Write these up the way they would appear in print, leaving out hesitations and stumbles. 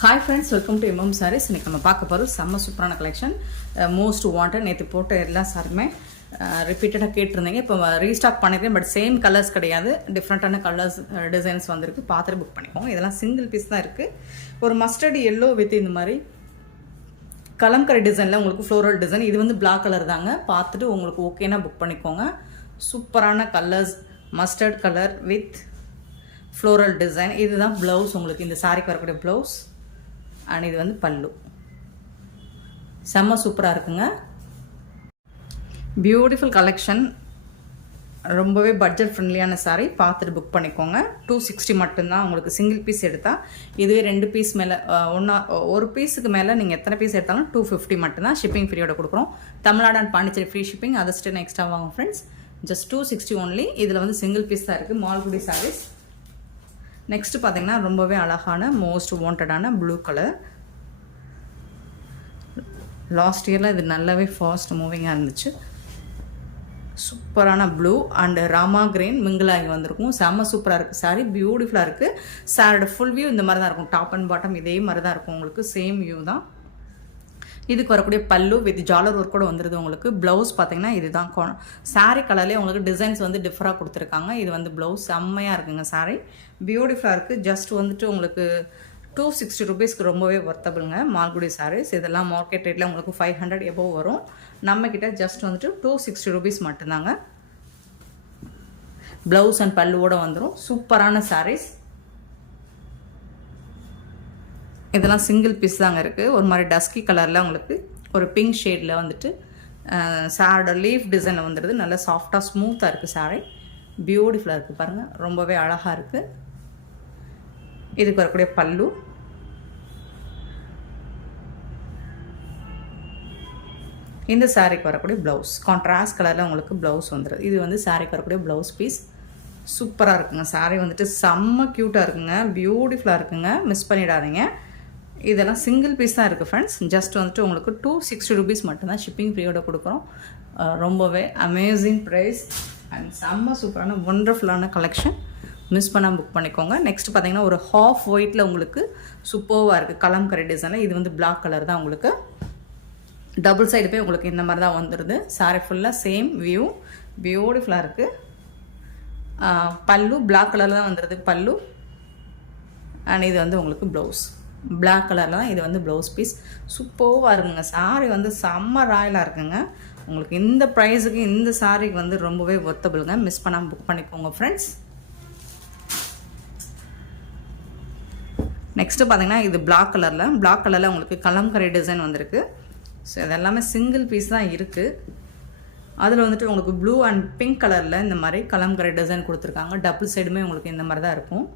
Hi friends, welcome to MM sarees. இன்றைக்கி நம்ம பார்க்க போகிறோம் செம்ம சூப்பரான கலெக்ஷன். Most wanted. நேற்று போட்ட எல்லா சாரியுமே ரிப்பீட்டடாக கேட்டிருந்தீங்க. இப்போ ரீஸ்டாக் பண்ணியிருக்கேன். பட் சேம் கலர்ஸ் கிடையாது, டிஃப்ரெண்ட்டான கலர்ஸ் டிசைன்ஸ் வந்திருக்கு. பார்த்துட்டு புக் பண்ணிக்கோங்க. இதெல்லாம் சிங்கிள் பீஸ் தான் இருக்குது. ஒரு மஸ்டர்ட் எல்லோ வித் இந்த மாதிரி கலம்கரை டிசைனில் உங்களுக்கு ஃப்ளோரல் டிசைன். இது வந்து பிளாக் கலர் தாங்க. பார்த்துட்டு உங்களுக்கு ஓகேனா புக் பண்ணிக்கோங்க. சூப்பரான colours, mustard colour with floral design. இதுதான் ப்ளவுஸ். உங்களுக்கு இந்த சாரிக்கு வரக்கூடிய ப்ளவுஸ். அண்ட் இது வந்து பல்லு. செம்ம சூப்பராக இருக்குங்க. Beautiful collection. ரொம்பவே பட்ஜெட் ஃப்ரெண்ட்லியான சாரீ. பார்த்துட்டு புக் பண்ணிக்கோங்க. 260 மட்டும்தான். உங்களுக்கு சிங்கிள் பீஸ் எடுத்தால், இதுவே 2 பீஸ் மேலே ஒரு பீஸுக்கு மேலே நீங்கள் எத்தனை பீஸ் எடுத்தாலும் 250 மட்டும்தான். ஷிப்பிங் ஃப்ரீயோட கொடுக்குறோம். Tamil Nadu and Pondicherry free shipping. அதை ஸ்டே எக்ஸ்ட்ரா வாங்க ஃப்ரெண்ட்ஸ். Just 260 only. இதில் வந்து சிங்கிள் பீஸ் தான் இருக்குது. மால்குடி சாரீஸ். நெக்ஸ்ட்டு பார்த்தீங்கன்னா ரொம்பவே அழகான மோஸ்ட் வாண்டடான ப்ளூ கலர். லாஸ்ட் இயரில் இது நல்லாவே ஃபாஸ்ட் மூவிங்காக இருந்துச்சு. சூப்பரான ப்ளூ அண்ட் ராமா கிரீன் மிங்கிளாகி வந்திருக்கும். செம்ம சூப்பராக இருக்குது சாரி. பியூட்டிஃபுல்லாக இருக்குது. சாரோட ஃபுல் வியூ இந்த மாதிரி தான் இருக்கும். டாப் அண்ட் பாட்டம் இதே மாதிரி தான் இருக்கும். உங்களுக்கு சேம் வியூ தான். இதுக்கு வரக்கூடிய பல்லு வித் ஜாலர் ஒர்க் கூட வந்துடுது. உங்களுக்கு ப்ளவுஸ் பார்த்தீங்கன்னா இதுதான். சாரீ கலர்லேயே உங்களுக்கு டிசைன்ஸ் வந்து டிஃபராக கொடுத்துருக்காங்க. இது வந்து ப்ளவுஸ் செம்மையாக இருக்குங்க. சாரீ பியூட்டிஃபுல்லாக இருக்குது. ஜஸ்ட் வந்துட்டு உங்களுக்கு 260 ருபீஸ்க்கு ரொம்பவே ஒர்த்தபிளுங்க. மால்குடி சாரீஸ் இதெல்லாம் மார்க்கெட் ரேட்டில் உங்களுக்கு 500 எபோவ் வரும். நம்மக்கிட்ட ஜஸ்ட் வந்துட்டு 260 ருபீஸ் மட்டும்தாங்க. ப்ளவுஸ் அண்ட் பல்லுவோடு வந்துடும். சூப்பரான சாரீஸ். இதெல்லாம் சிங்கிள் பீஸ் தாங்க இருக்குது. ஒரு மாதிரி டஸ்கி கலரில் உங்களுக்கு ஒரு பிங்க் ஷேடில் வந்துட்டு சாரோட லீஃப் டிசைனில் வந்துடுது. நல்லா சாஃப்டாக ஸ்மூத்தாக இருக்குது சாரீ. பியூட்டிஃபுல்லாக இருக்குது பாருங்கள். ரொம்பவே அழகாக இருக்குது. இதுக்கு வரக்கூடிய பல்லு. இந்த சாரீக்கு வரக்கூடிய ப்ளவுஸ் கான்ட்ராஸ்ட் கலரில் உங்களுக்கு ப்ளவுஸ் வந்துடுது. இது வந்து சாரீக்கு வரக்கூடிய ப்ளவுஸ் பீஸ். சூப்பராக இருக்குங்க. சாரீ வந்துட்டு செம்ம க்யூட்டாக இருக்குங்க. பியூட்டிஃபுல்லாக இருக்குங்க. மிஸ் பண்ணிடாதீங்க. இதெல்லாம் சிங்கிள் பீஸ் தான் இருக்குது ஃப்ரெண்ட்ஸ். ஜஸ்ட் வந்துட்டு உங்களுக்கு 260 ருபீஸ் மட்டும்தான். ஷிப்பிங் ஃப்ரீயோட கொடுக்குறோம். ரொம்பவே அமேசிங் ப்ரைஸ் அண்ட் செம்ம சூப்பரான ஒண்டர்ஃபுல்லான கலெக்ஷன். மிஸ் பண்ணால் புக் பண்ணிக்கோங்க. நெக்ஸ்ட் பார்த்தீங்கன்னா ஒரு ஹாஃப் ஒயிட்டில் உங்களுக்கு சூப்பராக இருக்குது. கலம்கரை டிசைனில். இது வந்து பிளாக் கலர் தான். உங்களுக்கு டபுள் சைடு போய் உங்களுக்கு இந்த மாதிரி தான் வந்துடுது. சாரி ஃபுல்லாக சேம் வியூ. பியூட்டிஃபுல்லாக இருக்குது. பல்லு பிளாக் கலரில் தான் வந்துடுது பல்லு. அண்ட் இது வந்து உங்களுக்கு ப்ளவுஸ் பிளாக் கலரில் தான். இது வந்து ப்ளவுஸ் பீஸ். சூப்பராக இருக்குங்க. சாரீ வந்து செம்ம ராயலாக இருக்குங்க. உங்களுக்கு இந்த ப்ரைஸுக்கு இந்த சாரீக்கு வந்து ரொம்பவே ஒர்த்தபிளுங்க. மிஸ் பண்ணாமல் புக் பண்ணிக்கோங்க ஃப்ரெண்ட்ஸ். நெக்ஸ்ட்டு பார்த்தீங்கன்னா இது பிளாக் கலரில் உங்களுக்கு கலம்கரை டிசைன் வந்திருக்கு. ஸோ இதெல்லாமே சிங்கிள் பீஸ் தான் இருக்குது. அதில் வந்துட்டு உங்களுக்கு ப்ளூ அண்ட் பிங்க் கலரில் இந்த மாதிரி கலம்கரை டிசைன் கொடுத்துருக்காங்க. டபுள் சைடுமே உங்களுக்கு இந்த மாதிரி தான் இருக்கும்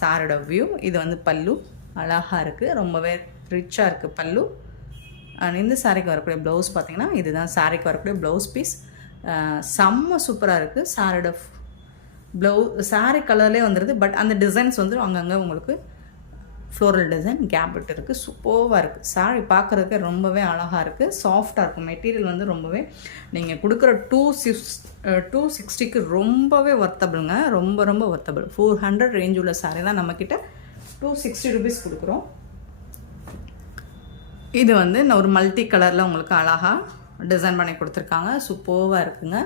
சாரோட வியூ. இது வந்து பல்லு. அழகாக இருக்குது. ரொம்பவே ரிச்சாக இருக்குது பல்லு. அண்ட் இந்த சாரீக்கு வரக்கூடிய ப்ளவுஸ் பார்த்தீங்கன்னா இதுதான் சாரீக்கு வரக்கூடிய ப்ளவுஸ் பீஸ். செம்ம சூப்பராக இருக்குது. சாரோட சாரீ கலர்லேயே வந்துடுது. பட் அந்த டிசைன்ஸ் வந்து அங்கங்கே உங்களுக்கு ஃப்ளோரல் டிசைன் கேப் விட்டு இருக்குது. சூப்பராக இருக்குது. சாரீ பார்க்குறதுக்கு ரொம்பவே அழகாக இருக்குது. சாஃப்டாக இருக்கும். மெட்டீரியல் வந்து ரொம்பவே நீங்கள் கொடுக்குற 260க்கு ரொம்பவே ஒர்த்தபிளுங்க. ரொம்ப ரொம்ப ஒர்த்தபிள். 400 ரேஞ்ச் உள்ள சாரீ தான் நம்மக்கிட்ட 260 ருபீஸ் கொடுக்குறோம். இது வந்து ஒரு மல்டி கலரில் உங்களுக்கு அழகாக டிசைன் பண்ணி கொடுத்துருக்காங்க. சூப்பராக இருக்குங்க.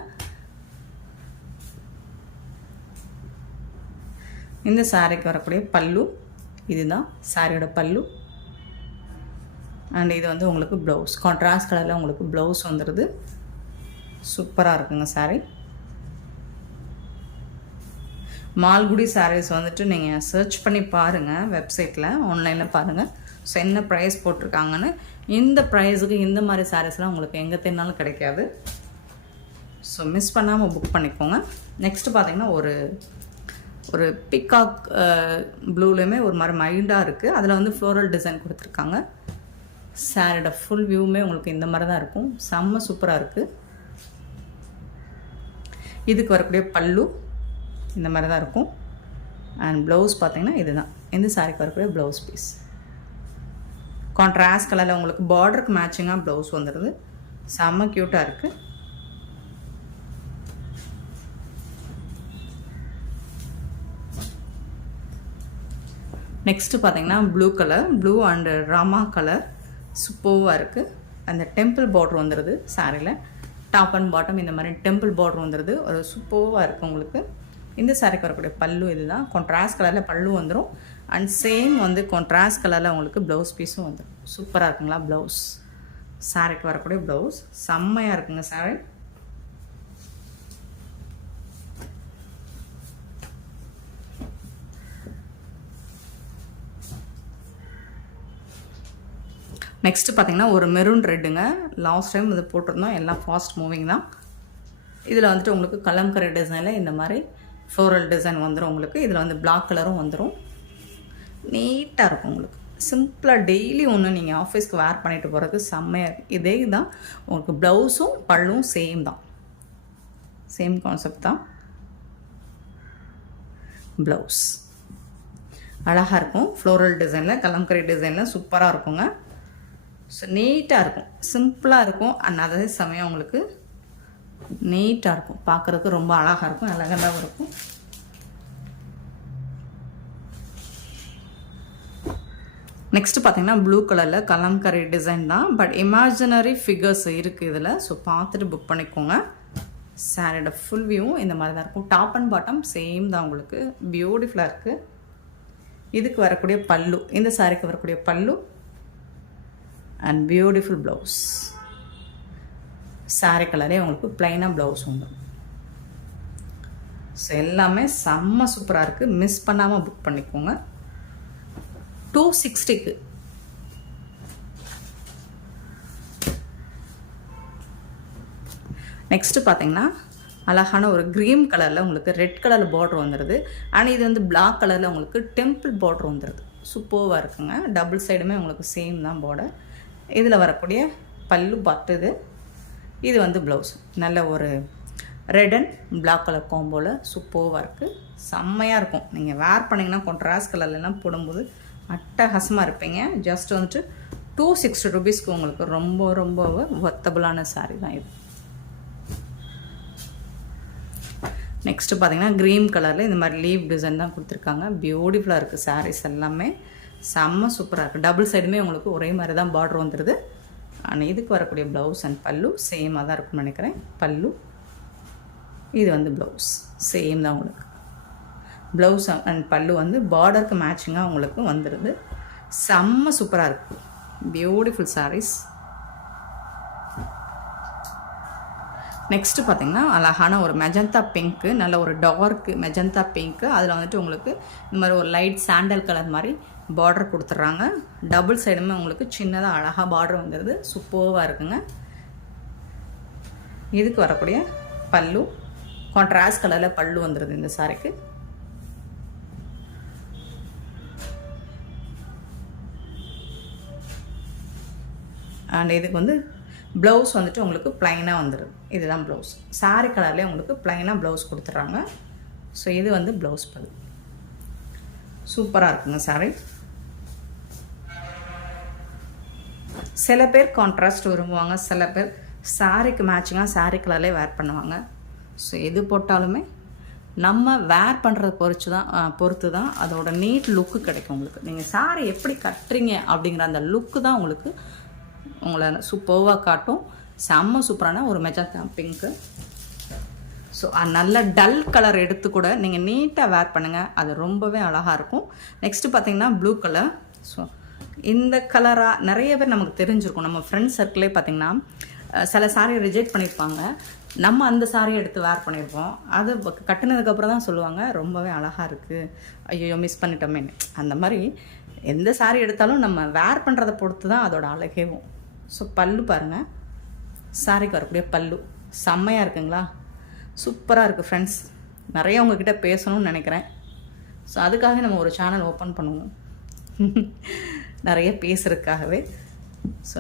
இந்த சாரீக்கு வரக்கூடிய பல்லு. இதுதான் சாரியோட பல்லு. அண்ட் இது வந்து உங்களுக்கு ப்ளவுஸ் கான்ட்ராஸ்ட் கலரில் உங்களுக்கு ப்ளவுஸ் வந்துடுது. சூப்பராக இருக்குங்க சாரீ. மால்குடி சாரீஸ் வந்துட்டு நீங்கள் சர்ச் பண்ணி பாருங்கள். வெப்சைட்டில் ஆன்லைனில் பாருங்கள். ஸோ என்ன ப்ரைஸ் போட்டிருக்காங்கன்னு. இந்த ப்ரைஸுக்கு இந்த மாதிரி சாரீஸ்லாம் உங்களுக்கு எங்கே தேடினாலும் கிடைக்காது. ஸோ மிஸ் பண்ணாமல் புக் பண்ணிக்கோங்க. நெக்ஸ்ட்டு பார்த்தீங்கன்னா ஒரு பிகாக் ப்ளூலேயுமே ஒரு மாதிரி மைல்டாக இருக்குது. அதில் வந்து ஃப்ளோரல் டிசைன் கொடுத்துருக்காங்க. சாரோட ஃபுல் வியூவுமே உங்களுக்கு இந்த மாதிரி தான் இருக்கும். செம்ம சூப்பராக இருக்குது. இதுக்கு வரக்கூடிய பல்லு இந்த மாதிரி தான் இருக்கும். அண்ட் ப்ளவுஸ் பார்த்தீங்கன்னா இதுதான். இந்த சாரிக்கு வரக்கூடிய ப்ளவுஸ் பீஸ். கான்ட்ராஸ்ட் கலரில் உங்களுக்கு பார்டருக்கு மேட்சிங்காக ப்ளவுஸ் வந்துடுது. செம்ம க்யூட்டாக இருக்குது. நெக்ஸ்ட்டு பார்த்தீங்கன்னா blue colour, blue and Rama colour சூப்பராக இருக்குது. அந்த டெம்பிள் பார்டர் வந்துடுது சாரியில். டாப் அண்ட் பாட்டம் இந்த மாதிரி டெம்பிள் பார்டர் வந்துடுது. ஒரு சூப்பராக இருக்குது உங்களுக்கு. இந்த சாரிக்கு வரக்கூடிய பல்லு இதுதான். கான்ட்ராஸ்ட் கலரில் பல்லு வந்துடும். அண்ட் சேம் வந்து கான்ட்ராஸ்ட் கலரில் உங்களுக்கு ப்ளவுஸ் பீஸும் வந்துடும். சூப்பராக இருக்குங்களா ப்ளவுஸ்? சாரிக்கு வரக்கூடிய ப்ளவுஸ் செம்மையாக இருக்குங்க சாரி. நெக்ஸ்ட்டு பார்த்தீங்கன்னா ஒரு மெரூன் ரெட்டுங்க. லாஸ்ட் டைம் இது போட்டிருந்தோம். எல்லாம் ஃபாஸ்ட் மூவிங் தான். இதில் வந்துட்டு உங்களுக்கு கலம்கரை டிசைனில் இந்த மாதிரி ஃப்ளோரல் டிசைன் வந்துடும் உங்களுக்கு. இதில் வந்து பிளாக் கலரும் வந்துடும். நீட்டாக இருக்கும் உங்களுக்கு. சிம்பிளாக டெய்லி ஒன்று நீங்கள் ஆஃபீஸ்க்கு வேர் பண்ணிட்டு போகிறதுக்கு செம்மையாக இருக்குது. இதே தான் உங்களுக்கு ப்ளவுஸும் பல்லும் சேம் தான். சேம் கான்செப்ட் தான். ப்ளவுஸ் அழகாக இருக்கும். ஃப்ளோரல் டிசைனில் கலம்கரை டிசைனில் சூப்பராக இருக்குங்க. ஸோ நீட்டாக இருக்கும், சிம்பிளாக இருக்கும். அண்ட் அதே சமயம் உங்களுக்கு நீட்டாக இருக்கும். பார்க்குறதுக்கு ரொம்ப அழகாக இருக்கும், அழகாகவும் இருக்கும். நெக்ஸ்ட்டு பார்த்தீங்கன்னா ப்ளூ கலரில் கலம்கரை டிசைன் தான். பட் இமேஜினரி ஃபிகர்ஸ் இருக்குது இதில். ஸோ பார்த்துட்டு புக் பண்ணிக்கோங்க. சாரியோட ஃபுல் வியூவும் இந்த மாதிரி தான் இருக்கும். டாப் அண்ட் பாட்டம் சேம் தான் உங்களுக்கு. பியூட்டிஃபுல்லாக இருக்குது. இதுக்கு வரக்கூடிய பல்லு, இந்த சாரிக்கு வரக்கூடிய பல்லு அண்ட் பியூட்டிஃபுல் ப்ளவுஸ். சாரி கலரே உங்களுக்கு ப்ளைனாக ப்ளவுஸ் உண்டு. ஸோ எல்லாமே செம்ம சூப்பராக இருக்குது. மிஸ் பண்ணாமல் புக் பண்ணிக்கோங்க. 260க்கு. நெக்ஸ்ட்டு பார்த்தீங்கன்னா அழகான ஒரு க்ரீன் கலரில் உங்களுக்கு ரெட் கலரில் பார்டர் வந்துடுது. ஆனால் இது வந்து பிளாக் கலரில் உங்களுக்கு டெம்பிள் பார்டர் வந்துடுது. சூப்பராக இருக்குங்க. டபுள் சைடுமே உங்களுக்கு சேம் தான் பார்டர். இதில் வரக்கூடிய பல்லு பார்த்துது. இது வந்து ப்ளவுஸ். நல்ல ஒரு ரெட் அண்ட் பிளாக் கலர் காம்போவில் சூப்பராக இருக்குது. செம்மையாக இருக்கும். நீங்கள் வேர் பண்ணிங்கன்னா கான்ட்ராஸ்ட் கலர்லாம் போடும்போது அட்டகாசமாக இருப்பீங்க. ஜஸ்ட் வந்துட்டு 260 ருபீஸ்க்கு உங்களுக்கு ரொம்ப ரொம்ப ஒர்த்தபுளான சாரீ தான் இது. நெக்ஸ்ட்டு பார்த்தீங்கன்னா க்ரீன் கலரில் இந்த மாதிரி லீவ் டிசைன் தான் கொடுத்துருக்காங்க. பியூட்டிஃபுல்லாக இருக்குது சாரீஸ் எல்லாமே. செம்ம சூப்பராக இருக்குது. டபுள் சைடுமே உங்களுக்கு ஒரே மாதிரி தான் பார்டர் வந்துடுது. ஆனால் இதுக்கு வரக்கூடிய ப்ளவுஸ் அண்ட் பல்லு சேமாக தான் இருக்கும்னு நினைக்கிறேன். பல்லு இது வந்து ப்ளவுஸ் சேம் தான் உங்களுக்கு. ப்ளவுஸ் அண்ட் பல்லு வந்து பார்டருக்கு மேட்சிங்காக உங்களுக்கு வந்துடுது. செம்ம சூப்பராக இருக்குது. பியூட்டிஃபுல் சாரீஸ். நெக்ஸ்ட்டு பார்த்திங்கன்னா அழகான ஒரு மெஜந்தா பிங்க்கு, நல்ல ஒரு டார்க்கு மெஜந்தா பிங்க்கு. அதில் வந்துட்டு உங்களுக்கு இந்த மாதிரி ஒரு லைட் சாண்டல் கலர் மாதிரி பார்டர் கொடுத்துட்றாங்க. டபுள் சைடுமே உங்களுக்கு சின்னதாக அழகாக பார்டர் வந்துடுது. சூப்பராக இருக்குங்க. இதுக்கு வரக்கூடிய பல்லு கான்ட்ராஸ்ட் கலரில் பல்லு வந்துடுது இந்த சாரிக்கு. அண்ட் இதுக்கு வந்து ப்ளவுஸ் வந்துட்டு உங்களுக்கு ப்ளைனாக வந்துடுது. இதுதான் ப்ளவுஸ். சாரி கலர்லேயே உங்களுக்கு ப்ளைனாக ப்ளவுஸ் கொடுத்துட்றாங்க. ஸோ இது வந்து ப்ளவுஸ் பல்லு. சூப்பராக இருக்குங்க சாரி. சில பேர் கான்ட்ராஸ்ட் விரும்புவாங்க, சில பேர் சாரிக்கு மேட்சிங்காக சாரி கலர்லேயே வேர் பண்ணுவாங்க. ஸோ எது போட்டாலுமே நம்ம வேர் பண்ணுறத பொறுத்து தான் அதோட நீட் லுக்கு கிடைக்கும் உங்களுக்கு. நீங்கள் சாரி எப்படி கட்டுறீங்க அப்படிங்கிற அந்த லுக்கு தான் உங்களுக்கு உங்களை சூப்பராக காட்டும். செம்ம சூப்பரான ஒரு மெஜந்தா பிங்க்கு. ஸோ நல்ல டல் கலர் எடுத்து கூட நீங்கள் நீட்டாக வேர் பண்ணுங்கள். அது ரொம்பவே அழகாக இருக்கும். நெக்ஸ்ட்டு பார்த்தீங்கன்னா ப்ளூ கலர். ஸோ இந்த கலராக நிறைய பேர் நமக்கு தெரிஞ்சிருக்கும். நம்ம ஃப்ரெண்ட்ஸ் சர்க்கிளே பார்த்திங்கன்னா சில சாரியை ரிஜெக்ட் பண்ணியிருப்பாங்க. நம்ம அந்த சாரியை எடுத்து வேர் பண்ணியிருப்போம். அது கட்டினதுக்கப்புறம் தான் சொல்லுவாங்க ரொம்பவே அழகாக இருக்குது, ஐயோ மிஸ் பண்ணிட்டோமேன்னு. அந்த மாதிரி எந்த சாரி எடுத்தாலும் நம்ம வேர் பண்ணுறதை பொறுத்து தான் அதோட அழகேவும். ஸோ பல்லு பாருங்கள், சாரிக்கு வரக்கூடிய பல்லு செம்மையாக இருக்குங்களா? சூப்பராக இருக்குது ஃப்ரெண்ட்ஸ். நிறைய உங்ககிட்ட பேசணும்னு நினைக்கிறேன். ஸோ அதுக்காக நம்ம ஒரு சேனல் ஓப்பன் பண்ணுவோம், நிறைய பேசுறதுக்காகவே. ஸோ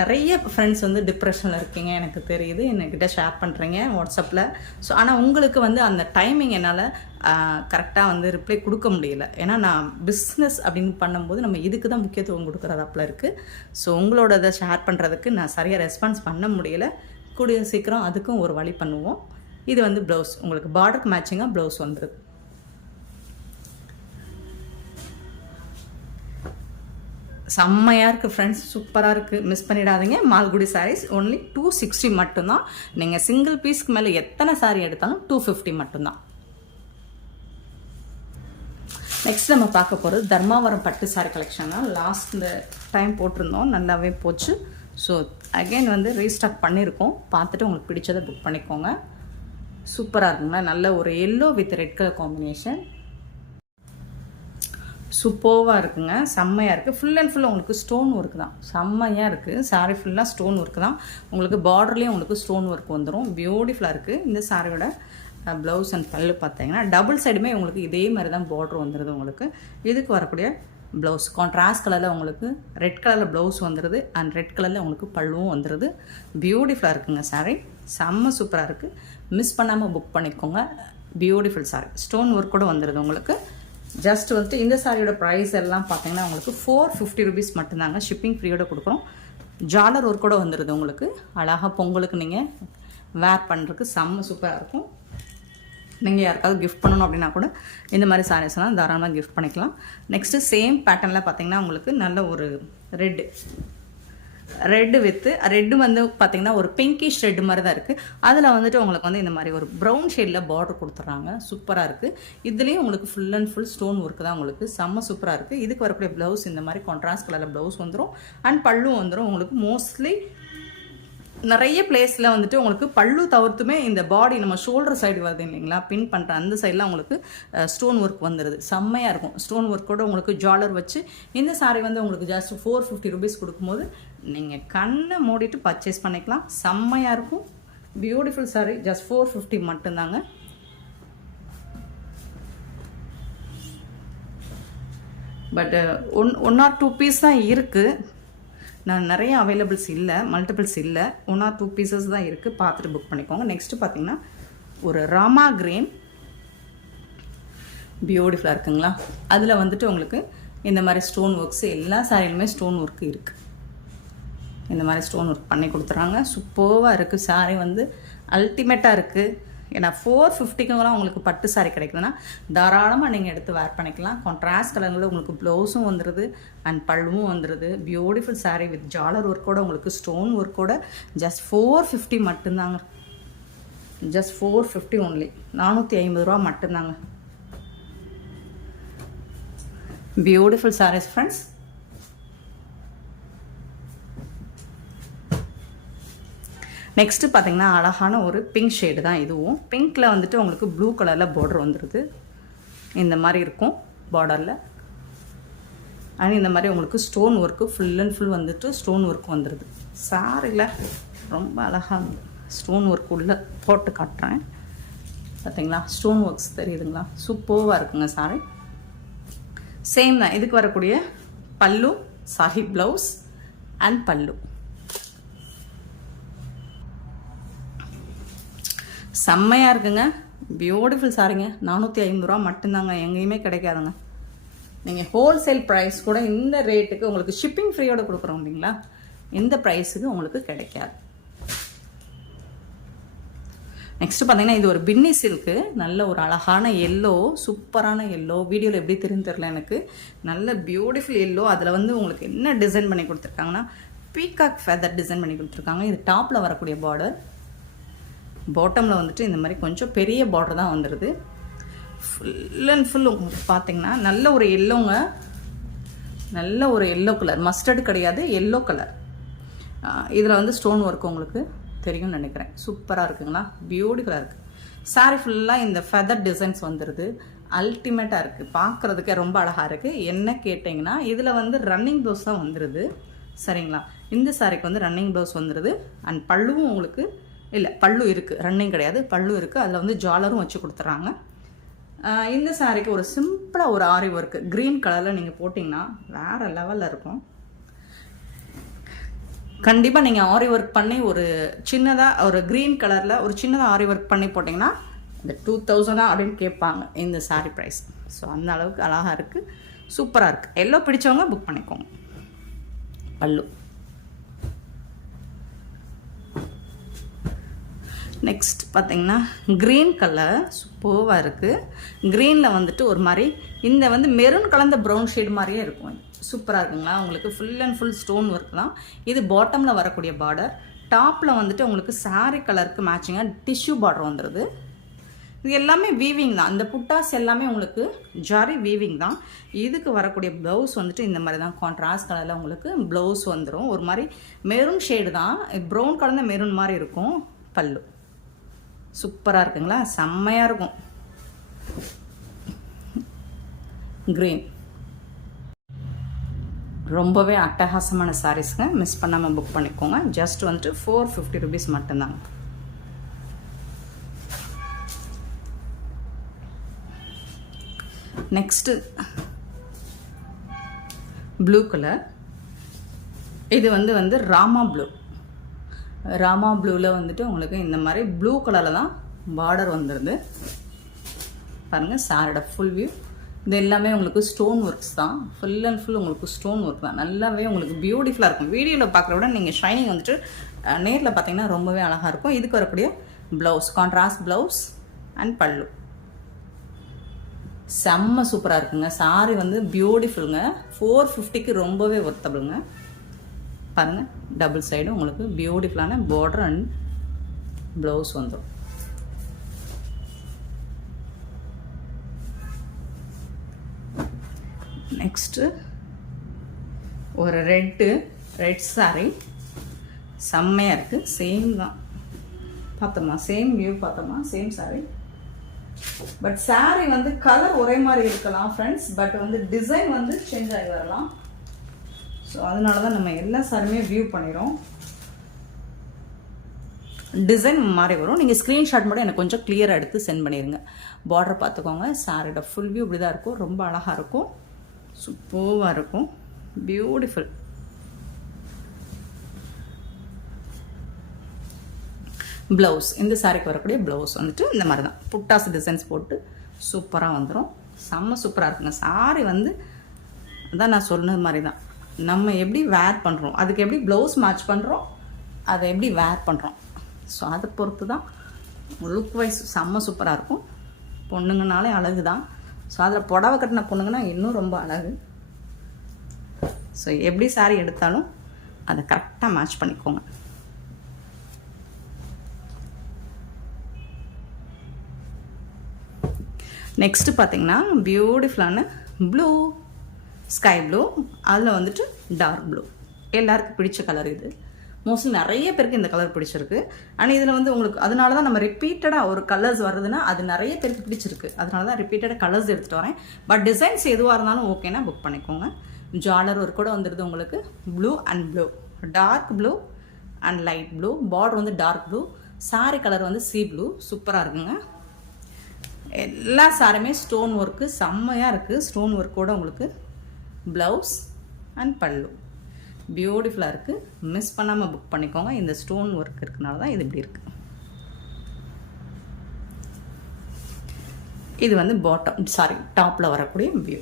நிறைய ஃப்ரெண்ட்ஸ் வந்து டிப்ரெஷனில் இருக்கீங்க எனக்கு தெரியுது, என்கிட்ட ஷேர் பண்ணுறீங்க வாட்ஸ்அப்பில். ஸோ ஆனால் உங்களுக்கு வந்து அந்த டைமிங் என்னால் கரெக்டாக வந்து ரிப்ளை கொடுக்க முடியல. ஏன்னா நான் பிஸ்னஸ் அப்படின்னு பண்ணும்போது நம்ம இதுக்கு தான் முக்கியத்துவம் கொடுக்குறதாப்பில் இருக்குது. ஸோ உங்களோட இதை ஷேர் பண்ணுறதுக்கு நான் சரியாக ரெஸ்பான்ஸ் பண்ண முடியல. கூடிய சீக்கிரம் அதுக்கும் ஒரு வழி பண்ணுவோம். இது வந்து ப்ளவுஸ் உங்களுக்கு பார்டருக்கு மேட்சிங்காக ப்ளவுஸ் வந்துடுது. செம்மையாக இருக்குது ஃப்ரெண்ட்ஸ், சூப்பராக இருக்குது, மிஸ் பண்ணிடாதீங்க. மால்குடி சாரீஸ் ஒன்லி 260 மட்டும்தான். நீங்கள் சிங்கிள் பீஸ்க்கு மேலே எத்தனை சாரீ எடுத்தாலும் 250 மட்டும்தான். நெக்ஸ்ட் நம்ம பார்க்க போகிறது தர்மாவரம் பட்டு சாரி கலெக்ஷன் தான். லாஸ்ட் இந்த டைம் போட்டிருந்தோம், நல்லாவே போச்சு. ஸோ அகெயின் வந்து ரீஸ்டாக் பண்ணியிருக்கோம். பார்த்துட்டு உங்களுக்கு பிடிச்சதை புக் பண்ணிக்கோங்க. சூப்பராக இருக்குங்களா, நல்ல ஒரு yellow with red colour combination, சூப்பராக இருக்குங்க, செம்மையாக இருக்குது. ஃபுல் அண்ட் ஃபுல் உங்களுக்கு ஸ்டோன் ஒர்க் தான், செம்மையாக இருக்குது. சாரீ ஃபுல்லாக ஸ்டோன் ஒர்க் தான். உங்களுக்கு பார்டர்லேயும் உங்களுக்கு ஸ்டோன் ஒர்க் வந்துடும், பியூட்டிஃபுல்லாக இருக்குது. இந்த சாரியோட ப்ளவுஸ் அண்ட் பல்லு பார்த்தீங்கன்னா டபுள் சைடுமே உங்களுக்கு இதே மாதிரி தான் பார்டர் வந்துடுது. உங்களுக்கு இதுக்கு வரக்கூடிய ப்ளவுஸ் கான்ட்ராஸ்ட் கலரில் உங்களுக்கு ரெட் கலரில் ப்ளவுஸ் வந்துடுது அண்ட் ரெட் கலரில் உங்களுக்கு பல்லுவும் வந்துடுது. பியூட்டிஃபுல்லாக இருக்குங்க சாரீ, செம்ம சூப்பராக இருக்குது. மிஸ் பண்ணாமல் புக் பண்ணிக்கோங்க. பியூட்டிஃபுல் சாரீ, ஸ்டோன் ஒர்க் கூட வந்துடுது உங்களுக்கு. ஜஸ்ட் வந்துட்டு இந்த சாரியோட ப்ரைஸ் எல்லாம் பார்த்தீங்கன்னா உங்களுக்கு 450 rupees மட்டும்தாங்க. ஷிப்பிங் ஃப்ரீயோட கொடுக்குறோம். ஜாலர் ஒர்க் கூட வந்துடுது உங்களுக்கு. அழகாக பொங்கலுக்கு நீங்கள் வேர் பண்ணுறதுக்கு செம்ம சூப்பராக இருக்கும். நீங்கள் யாருக்காவது கிஃப்ட் பண்ணணும் அப்படின்னா கூட இந்த மாதிரி சாரீஸ்லாம் தாராளமாக கிஃப்ட் பண்ணிக்கலாம். நெக்ஸ்ட்டு சேம் பேட்டர்னில் பார்த்தீங்கன்னா உங்களுக்கு நல்ல ஒரு ரெட்டு வித்து ரெட்டு வந்து பார்த்தீங்கன்னா ஒரு பிங்கிஷ் ரெட்டு மாதிரி தான் இருக்குது. அதில் வந்துட்டு உங்களுக்கு வந்து இந்த மாதிரி ஒரு ப்ரௌன் ஷேடில் பார்டர் கொடுத்துட்றாங்க, சூப்பராக இருக்குது. இதுலேயும் உங்களுக்கு full and full stone work தான் உங்களுக்கு, செம்ம சூப்பராக இருக்குது. இதுக்கு வரக்கூடிய ப்ளவுஸ் இந்த மாதிரி கான்ட்ராஸ்ட் கலரில் ப்ளவுஸ் வந்துடும் அண்ட் பல்லு வந்துடும். உங்களுக்கு மோஸ்ட்லி நிறைய பிளேஸில் வந்துட்டு உங்களுக்கு பல்லு தவிர்த்துமே இந்த பாடி நம்ம ஷோல்டர் சைடு வருது இல்லைங்களா, பின் பண்ணுற அந்த சைடெலாம் உங்களுக்கு ஸ்டோன் ஒர்க் வந்துடுது, செம்மையாக இருக்கும். ஸ்டோன் ஒர்க்கோட உங்களுக்கு ஜாலர் வச்சு இந்த சாரீ வந்து உங்களுக்கு ஜஸ்ட் 450 rupees கொடுக்கும்போது நீங்கள் கண்ணை மூடிட்டு பர்ச்சேஸ் பண்ணிக்கலாம். செம்மையாக இருக்கும், பியூட்டிஃபுல் சாரீ. ஜஸ்ட் 450 மட்டும்தாங்க. பட் ஒன் ஆர் 2 பீஸ் தான் இருக்குது. நான் நிறைய அவைலபிள்ஸ் இல்லை, மல்டிபிள்ஸ் இல்லை, 1 or 2 pieces தான் இருக்குது. பார்த்துட்டு புக் பண்ணிக்கோங்க. நெக்ஸ்ட்டு பார்த்தீங்கன்னா ஒரு ராமா கிரீன், பியூட்டிஃபுல்லாக இருக்குங்களா. அதில் வந்துட்டு உங்களுக்கு இந்த மாதிரி ஸ்டோன் ஒர்க்ஸ் எல்லா சாரிலுமே ஸ்டோன் ஒர்க் இருக்குது. இந்த மாதிரி ஸ்டோன் ஒர்க் பண்ணி கொடுத்துறாங்க, சூப்பராக இருக்குது. சாரீ வந்து அல்டிமேட்டாக இருக்குது. ஏன்னா 450க்குலாம் உங்களுக்கு பட்டு சாரீ கிடைக்குதுன்னா தாராளமாக நீங்கள் எடுத்து வேர் பண்ணிக்கலாம். கான்ட்ராஸ்ட் கலரில் உங்களுக்கு ப்ளவுஸும் வந்துடுது அண்ட் பல்லுவும் வந்துடுது. பியூட்டிஃபுல் சாரீ வித் ஜாலர் ஒர்க்கோட உங்களுக்கு ஸ்டோன் ஒர்க்கோட ஜஸ்ட் 450 மட்டும்தாங்க. ஜஸ்ட் 450 ஒன்லி, 450 ரூபா மட்டும்தாங்க. Beautiful saris friends. நெக்ஸ்ட்டு பார்த்தீங்கன்னா அழகான ஒரு பிங்க் ஷேடு தான் இதுவும். பிங்க்கில் வந்துட்டு உங்களுக்கு ப்ளூ கலரில் பார்டர் வந்துடுது, இந்த மாதிரி இருக்கும் பார்டரில். அண்ட் இந்த மாதிரி உங்களுக்கு stone work full and full வந்துட்டு ஸ்டோன் ஒர்க் வந்துடுது. சாரியில் ரொம்ப அழகாக ஸ்டோன் ஒர்க் உள்ளே போட்டு காட்டுறேன் பார்த்தீங்களா, ஸ்டோன் ஒர்க்ஸ் தெரியுதுங்களா, சூப்பராக இருக்குங்க சாரி. சேம் தான் இதுக்கு வரக்கூடிய பல்லு, சாரி ப்ளவுஸ் அண்ட் பல்லு. செம்மையாக இருக்குங்க, பியூட்டிஃபுல் சாரிங்க. 450 ரூபா மட்டும்தாங்க, எங்கேயுமே கிடைக்காதுங்க. நீங்கள் ஹோல்சேல் ப்ரைஸ் கூட இந்த ரேட்டுக்கு உங்களுக்கு ஷிப்பிங் ஃப்ரீயோடு கொடுக்குறோம் இல்லைங்களா, இந்த ப்ரைஸுக்கு உங்களுக்கு கிடைக்காது. நெக்ஸ்ட்டு பார்த்தீங்கன்னா இது ஒரு பின்னி சில்க்கு, நல்ல ஒரு அழகான எல்லோ, சூப்பரான எல்லோ. வீடியோவில் எப்படி தெரியும் தெரில எனக்கு, நல்ல பியூட்டிஃபுல் எல்லோ. அதில் வந்து உங்களுக்கு என்ன டிசைன் பண்ணி கொடுத்துருக்காங்கன்னா பீகாக் ஃபெதர் டிசைன் பண்ணி கொடுத்துருக்காங்க. இது டாப்பில் வரக்கூடிய பார்டர், பாட்டமில் வந்துட்டு இந்த மாதிரி கொஞ்சம் பெரிய பார்டர் தான் வந்துடுது. ஃபுல் அண்ட் ஃபுல் உங்களுக்கு பார்த்தீங்கன்னா நல்ல ஒரு எல்லோங்க, நல்ல ஒரு எல்லோ கலர், மஸ்டர்டு கிடையாது, எல்லோ கலர். இதில் வந்து ஸ்டோன் ஒர்க் உங்களுக்கு தெரியும்னு நினைக்கிறேன். சூப்பராக இருக்குங்களா, பியூட்டிஃபுல்லாக இருக்குது. சாரி ஃபுல்லாக இந்த ஃபெதர் டிசைன்ஸ் வந்துடுது, அல்டிமேட்டாக இருக்குது, பார்க்குறதுக்கே ரொம்ப அழகாக இருக்குது. என்ன கேட்டிங்கன்னா இதில் வந்து ரன்னிங் ப்ளவுஸ் தான் வந்துடுது, சரிங்களா. இந்த சாரிக்கு வந்து ரன்னிங் ப்ளவுஸ் வந்துடுது அண்ட் பல்லுவும் உங்களுக்கு இல்லை, பல்லு இருக்குது, ரன்னிங் கிடையாது, பல்லு இருக்குது. அதில் வந்து ஜாலரும் வச்சு கொடுத்துட்றாங்க. இந்த சாரிக்கு ஒரு சிம்பிளாக ஒரு ஆரி ஒர்க்கு க்ரீன் கலரில் நீங்கள் போட்டிங்கன்னா வேறு லெவலில் இருக்கும். கண்டிப்பாக நீங்கள் ஆரி ஒர்க் பண்ணி ஒரு சின்னதாக ஒரு க்ரீன் கலரில் ஒரு சின்னதாக ஆரி ஒர்க் பண்ணி போட்டிங்கன்னா இந்த 2000 அப்படின்னு கேட்பாங்க இந்த சாரி ப்ரைஸ். ஸோ அந்த அளவுக்கு அழகாக இருக்குது, சூப்பராக இருக்குது. எல்லோ பிடிச்சவங்க புக் பண்ணிக்கோங்க. பல்லு. நெக்ஸ்ட் பார்த்தீங்கன்னா க்ரீன் கலர் சூப்பராக இருக்குது. க்ரீனில் வந்துட்டு ஒரு மாதிரி இந்த வந்து மெரூன் கலந்த ப்ரௌன் ஷேடு மாதிரியே இருக்கும், சூப்பராக இருக்குங்களா. உங்களுக்கு full and full stone work தான். இது பாட்டமில் வரக்கூடிய பார்டர். டாப்பில் வந்துட்டு உங்களுக்கு சாரீ கலருக்கு மேட்சிங்காக டிஷ்யூ பார்டர் வந்துடுது. இது எல்லாமே வீவிங் தான். இந்த புட்டாஸ் எல்லாமே உங்களுக்கு ஜாரி வீவிங் தான். இதுக்கு வரக்கூடிய ப்ளவுஸ் வந்துட்டு இந்த மாதிரி தான் கான்ட்ராஸ்ட் கலரில் உங்களுக்கு ப்ளவுஸ் வந்துடும். ஒரு மாதிரி மெரூன் ஷேடு தான், ப்ரௌன் கலந்த மெரூன் மாதிரி இருக்கும். பல்லு சூப்பராக இருக்குங்களா, செம்மையாக இருக்கும். க்ரீன் ரொம்பவே அட்டகாசமான சாரீஸுங்க. மிஸ் பண்ணாமல் புக் பண்ணிக்கோங்க. ஜஸ்ட் வந்துட்டு 450 rupees மட்டும்தாங்க. Next blue colour. இது வந்து ராமா ப்ளூ. ராமா ப்ளூவில் வந்துட்டு உங்களுக்கு இந்த மாதிரி ப்ளூ கலரில் தான் பார்டர் வந்துடுது. பாருங்கள் சாரோட ஃபுல் வியூ. இது எல்லாமே உங்களுக்கு ஸ்டோன் ஒர்க்ஸ் தான். ஃபுல் அண்ட் ஃபுல் உங்களுக்கு ஸ்டோன் ஒர்க் தான். நல்லாவே உங்களுக்கு பியூட்டிஃபுல்லாக இருக்கும். வீடியோவில் பார்க்குற விட நீங்கள் ஷைனிங் வந்துட்டு நேரில் பார்த்தீங்கன்னா ரொம்பவே அழகாக இருக்கும். இதுக்கு வரக்கூடிய ப்ளவுஸ் கான்ட்ராஸ்ட் ப்ளவுஸ் அண்ட் பல்லு செம்ம சூப்பராக இருக்குங்க. சாரி வந்து பியூட்டிஃபுல்லுங்க. 450க்கு ரொம்பவே ஒர்த்தபிளுங்க. பாருங்கள் டபுள் சைடும் உங்களுக்கு பியூட்டிஃபுல்லான பார்டர் அண்ட் ப்ளவுஸ் வந்துடும். நெக்ஸ்ட்டு ஒரு ரெட் சாரி செம்மையாக இருக்குது. சேம் தான் பார்த்தோமா, சேம் வியூ பார்த்தோமா, சேம் சாரி. பட் சாரி வந்து கலர் ஒரே மாதிரி இருக்கலாம் ஃப்ரெண்ட்ஸ். பட் வந்து டிசைன் வந்து சேஞ்ச் ஆகி வரலாம். ஸோ அதனால தான் நம்ம எல்லா சாரியுமே வியூ பண்ணிடுறோம். டிசைன் மாறி வரும். நீங்கள் ஸ்க்ரீன்ஷாட் மட்டும் எனக்கு கொஞ்சம் கிளியராக எடுத்து சென்ட் பண்ணிடுங்க. பார்டர் பார்த்துக்கோங்க. சாரியோட ஃபுல் வியூ இப்படி தான் இருக்கும். ரொம்ப அழகாக இருக்கும், சூப்பராக இருக்கும், பியூட்டிஃபுல். ப்ளவுஸ் இந்த சாரிக்கு வரக்கூடிய ப்ளவுஸ் வந்துட்டு இந்த மாதிரி தான் புட்டாஸ் டிசைன்ஸ் போட்டு சூப்பராக வந்துடும். செம்ம சூப்பராக இருக்குங்க. சாரி வந்து அதான் நான் சொன்னது மாதிரி தான். நம்ம எப்படி வேர் பண்ணுறோம், அதுக்கு எப்படி ப்ளவுஸ் மேட்ச் பண்ணுறோம், அதை எப்படி வேர் பண்ணுறோம், ஸோ அதை பொறுத்து தான் லுக் வைஸ் செம்ம சூப்பராக இருக்கும். பொண்ணுங்கனாலே அழகு தான். ஸோ அதில் புடவை கட்டின பொண்ணுங்கன்னா இன்னும் ரொம்ப அழகு. ஸோ எப்படி சாரி எடுத்தாலும் அதை கரெக்டாக மேட்ச் பண்ணிக்கோங்க. நெக்ஸ்ட்டு பார்த்தீங்கன்னா பியூட்டிஃபுல்லான ப்ளூ, ஸ்கை ப்ளூ, அதில் வந்துட்டு டார்க் ப்ளூ. எல்லாருக்கும் பிடிச்ச கலர் இது. மோஸ்ட்லி நிறைய பேருக்கு இந்த கலர் பிடிச்சிருக்கு. ஆனால் இதில் வந்து உங்களுக்கு அதனால தான் நம்ம ரிப்பீட்டடாக ஒரு கலர்ஸ் வருதுன்னா அது நிறைய பேருக்கு பிடிச்சிருக்கு. அதனால தான் ரிப்பீட்டடாக கலர்ஸ் எடுத்துகிட்டு வரேன். பட் டிசைன்ஸ் எதுவாக இருந்தாலும் ஓகேனா புக் பண்ணிக்கோங்க. ஜாலர் ஒரு கூட வந்துடுது உங்களுக்கு. Blue and blue, dark blue and light blue. Border வந்து டார்க் ப்ளூ. சாரி கலர் வந்து சீ ப்ளூ. சூப்பராக இருக்குங்க. எல்லா சாரியுமே ஸ்டோன் ஒர்க்கு செம்மையாக இருக்குது. ஸ்டோன் ஒர்க்கோடு உங்களுக்கு ப்ளவுஸ் அண்ட் பல்லு பியூட்டிஃபுல்லாக இருக்குது. மிஸ் பண்ணாமல் புக் பண்ணிக்கோங்க. இந்த ஸ்டோன் ஒர்க் இருக்கனால தான் இது இப்படி இருக்குது. இது வந்து டாப்பில் வரக்கூடிய வியூ.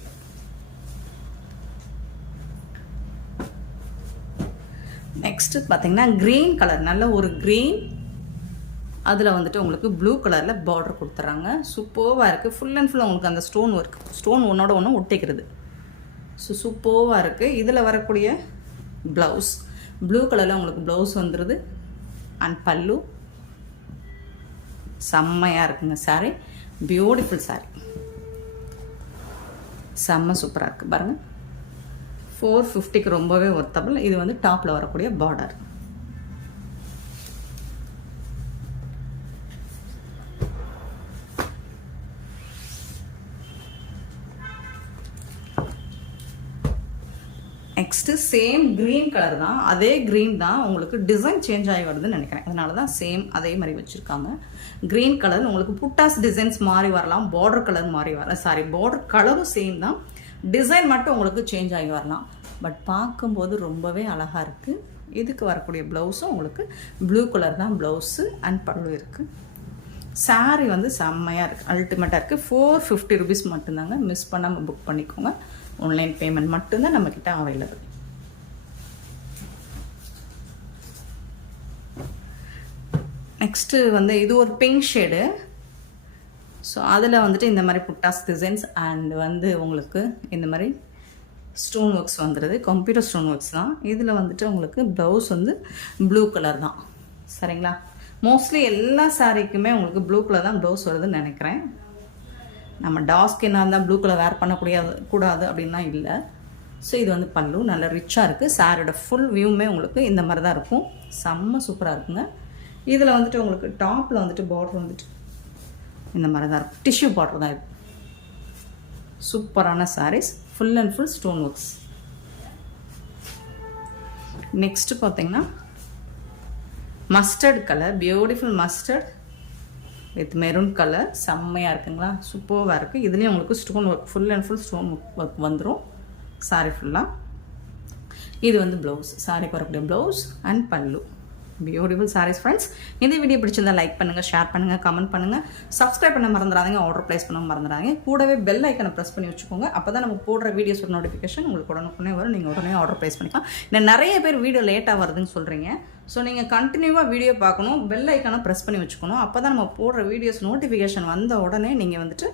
நெக்ஸ்ட்டு பார்த்தீங்கன்னா க்ரீன் கலர், நல்ல ஒரு க்ரீன், அதில் வந்துட்டு உங்களுக்கு ப்ளூ கலரில் பார்டர் கொடுத்துட்றாங்க. சூப்பராக இருக்குது. ஃபுல் அண்ட் ஃபுல் உங்களுக்கு அந்த ஸ்டோன் ஒர்க், ஸ்டோன் ஒன்றோட ஒன்று ஒட்டிக்கிறது. ஸோ சூப்பராக இருக்குது. இதில் வரக்கூடிய ப்ளவுஸ் ப்ளூ கலரில் உங்களுக்கு ப்ளவுஸ் வந்துடுது அண்ட் பல்லு செம்மையாக இருக்குங்க. சாரி பியூட்டிஃபுல் சாரி, செம்ம சூப்பராக இருக்குது. பாருங்கள் 450க்கு ரொம்பவே ஒர்த்தபிள். இது வந்து டாப்பில் வரக்கூடிய border. Next same green colour தான். அதே க்ரீன் தான் உங்களுக்கு டிசைன் சேஞ்ச் ஆகி வருதுன்னு நினைக்கிறேன். அதனால தான் சேம் அதே மாதிரி வச்சுருக்காங்க. க்ரீன் கலர் உங்களுக்கு புட்டாஸ் டிசைன்ஸ் மாறி வரலாம், பார்டர் கலர் மாறி வரலாம். பார்டர் கலரும் சேம் தான், டிசைன் மட்டும் உங்களுக்கு சேஞ்ச் ஆகி வரலாம். பட் பார்க்கும்போது ரொம்பவே அழகாக இருக்குது. இதுக்கு வரக்கூடிய ப்ளவுஸும் உங்களுக்கு ப்ளூ கலர் தான் ப்ளவுஸு அண்ட் பல்லு இருக்குது. சாரி வந்து செம்மையாக இருக்குது, அல்டிமேட்டாக இருக்குது. 450 rupees மட்டும்தாங்க. மிஸ் பண்ணாமல் புக் பண்ணிக்கோங்க. ஆன்லைன் பேமெண்ட் மட்டும்தான் நம்மக்கிட்ட அவைலபிள். நெக்ஸ்ட்டு வந்து இது ஒரு பிங்க் ஷேடு. ஸோ அதில் வந்துட்டு இந்த மாதிரி புட்டாஸ் டிசைன்ஸ் அண்ட் வந்து உங்களுக்கு இந்த மாதிரி ஸ்டோன் ஒர்க்ஸ் வந்துடுது, கம்ப்யூட்டர் ஸ்டோன் ஒர்க்ஸ் தான். இதில் வந்துட்டு உங்களுக்கு ப்ளவுஸ் வந்து ப்ளூ கலர் தான். சரிங்களா? மோஸ்ட்லி எல்லா சாரீக்குமே உங்களுக்கு ப்ளூ கலர் தான் ப்ளவுஸ் வருதுன்னு நினைக்கிறேன். நம்ம டார்க் ஸ்கின்னாக இருந்தால் ப்ளூ கலர் வேர் கூடாது அப்படின்லாம் இல்லை. ஸோ இது வந்து பல்லு நல்ல ரிச்சாக இருக்குது. சாரியோட ஃபுல் வியூமே உங்களுக்கு இந்த மாதிரி தான் இருக்கும். செம்ம சூப்பராக இருக்குங்க. இதில் வந்துட்டு உங்களுக்கு டாப்பில் வந்துட்டு பார்டர் வந்துட்டு இந்த மாதிரி தான் இருக்கும். டிஷ்யூ பார்டர் தான் இது. சூப்பரான saris, full and full stone works. Next பார்த்தீங்கன்னா mustard colour, beautiful mustard with maroon colour. செம்மையாக இருக்குங்களா? சூப்பராக இருக்குது. இதுலேயும் உங்களுக்கு stone work, full and full stone work வந்துடும் சாரி ஃபுல்லாக. இது வந்து ப்ளவுஸ், சாரிக்கு வரக்கூடிய ப்ளவுஸ் அண்ட் பல்லு. Beautiful saris friends. இந்த வீடியோ பிடிச்சிருந்தா லைக் பண்ணுங்கள், ஷேர் பண்ணுங்கள், கமெண்ட் பண்ணுங்கள், சப்ஸ்கிரைப் பண்ண மறந்துடாதீங்க, ஆர்டர் ப்ளேஸ் பண்ண மறந்துடாதீங்க. கூடவே பெல் ஐக்கனை ப்ரெஸ் பண்ணி வச்சுக்கோங்க. அப்போ தான் நம்ம போடுற வீடியோஸோட நோட்டிஃபிகேஷன் உங்களுக்கு உடனே வரும். நீங்கள் உடனே ஆர்டர் ப்ளேஸ் பண்ணிக்கலாம். இன்னும் நிறைய பேர் வீடியோ லேட்டாக வருதுன்னு சொல்கிறீங்க. ஸோ நீங்கள் கண்டினியூவாக வீடியோ பார்க்கணும், பெல் ஐக்கனை ப்ரெஸ் பண்ணி வச்சுக்கணும். அப்போ தான் நம்ம போடுற வீடியோஸ் நோட்டிஃபிகேஷன் வந்த உடனே நீங்கள் வந்துட்டு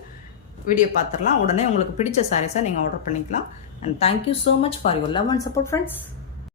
வீடியோ பார்த்துடலாம். உடனே உங்களுக்கு பிடிச்ச சாரீஸை நீங்கள் ஆர்டர் பண்ணிக்கலாம். And thank you so much for your love and support friends.